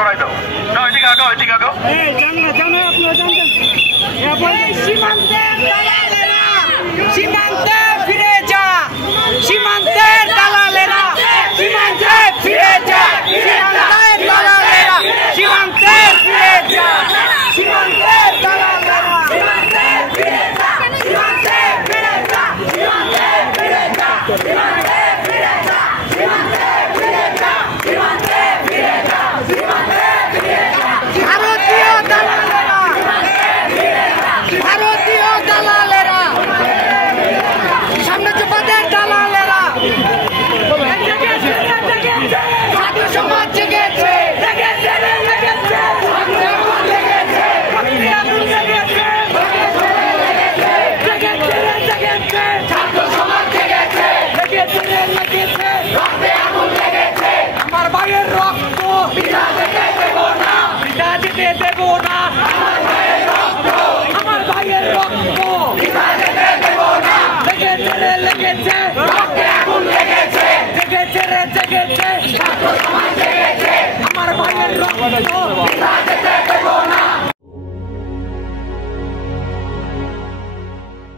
সরাই দাও না ওইদিকে আগাও সীমান্তে ফিরে যা সীমান্তের দালালেরা সীমান্তে ফিরে যা সীমান্তের দালালেরা সীমান্তে ফিরে যা সীমান্তের দালালেরা সীমান্তে ফিরে যা সীমান্তে ফিরে যা সীমান্তে ফিরে যা সীমান্তে ফিরে যা সীমান্তে ফিরে যা সীমান্তে ফিরে যা সীমান্তে ফিরে যা ভারতীয় দালালেরা ভারতীয় দালালেরা সামনে চোপাদের দালালেরা ছাত্র সমাজ জেগেছে আমার ভাইয়ের রক্ত পিতা যেতে দেব না পিতা যেতে দেব না আমার ভাইয়ের রক্ত পিতা যেতে দেব না লেগেছে রক্তে আগুন লেগেছে জেগেছে ছাত্র সমাজ জেগেছে আমার ভাইয়ের রক্ত পিতা যেতে